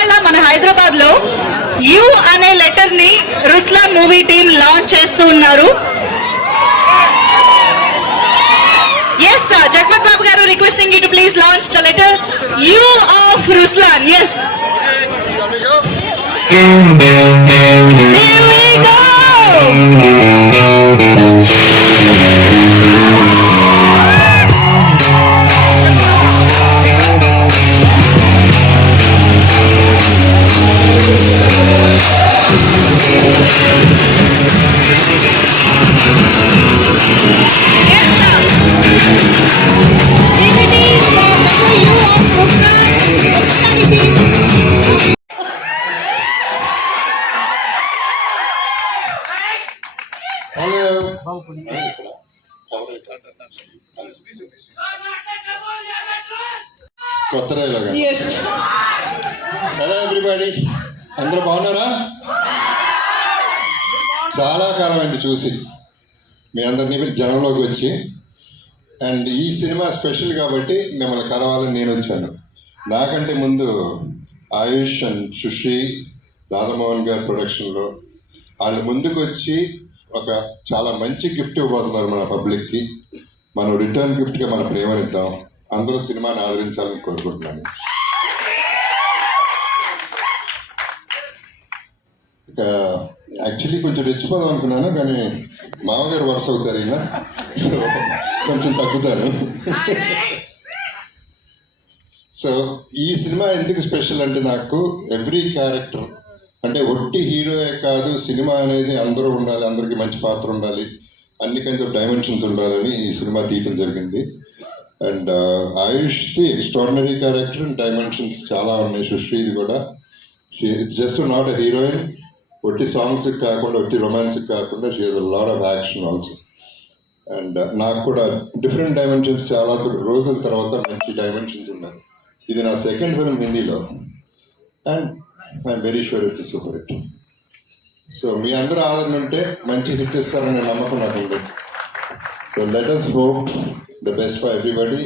ఇవాళ మన హైదరాబాద్లో యు అనే లెటర్ని రుస్లాన్ మూవీ టీం లాంచ్ చేస్తూ ఉన్నారు. ఎస్ జగపత్ బాబు గారు requesting you to please launch the letter you of Ruslaan yes కొత్త డైలాగ్ హలో ఎవ్రీబడి అందరూ బాగున్నారా? చాలా కాలం అయింది చూసి. మీ అందరినీ జనంలోకి వచ్చి. అండ్ ఈ సినిమా స్పెషల్ కాబట్టి మిమ్మల్ని కలవాలని నేను వచ్చాను. నాకంటే ముందు ఆయుష్ అండ్ సుషి రాధమోహన్ గారి ప్రొడక్షన్లో వాళ్ళు ముందుకు వచ్చి ఒక చాలా మంచి గిఫ్ట్ ఇవ్వబోతున్నారు మన పబ్లిక్కి మనం రిటర్న్ గిఫ్ట్గా మన ప్రేమనిద్దాం. అందరూ సినిమాని ఆదరించాలని కోరుకుంటున్నాను. ఇక యాక్చువల్లీ కొంచెం రెచ్చిపోదాం అనుకున్నాను కానీ మామగారు వరుస అవుతారు ఇలా సో కొంచెం తగ్గుతాను. సో ఈ సినిమా ఎందుకు స్పెషల్ అంటే నాకు ఎవ్రీ క్యారెక్టర్ అంటే ఒట్టి హీరోయే కాదు సినిమా అనేది అందరూ ఉండాలి అందరికీ మంచి పాత్ర ఉండాలి అన్ని కైండ్స్ ఆఫ్ డైమెన్షన్స్ ఉండాలని ఈ సినిమా తీయడం జరిగింది. అండ్ ఆయుష్ది ఎక్స్ట్రాడినరీ క్యారెక్టర్ అండ్ డైమెన్షన్స్ చాలా ఉన్నాయి సుశ్రీది కూడా. It's just not a heroine ఒట్టి సాంగ్స్ కాకుండా ఒట్టి రొమాన్స్ కాకుండా she has a lot of action also and నాకు కూడా డిఫరెంట్ డైమెన్షన్స్ చాలా రోజుల తర్వాత మంచి డైమెన్షన్స్ ఉన్నాయి. ఇది నా సెకండ్ ఫిల్మ్ హిందీలో. And I'm very sure it's super hit. So మీ అందరూ ఆదరణ ఉంటే మంచి హిట్ ఇస్తారనే నమ్మకం నాకు ఉంది. So let us hope the best for everybody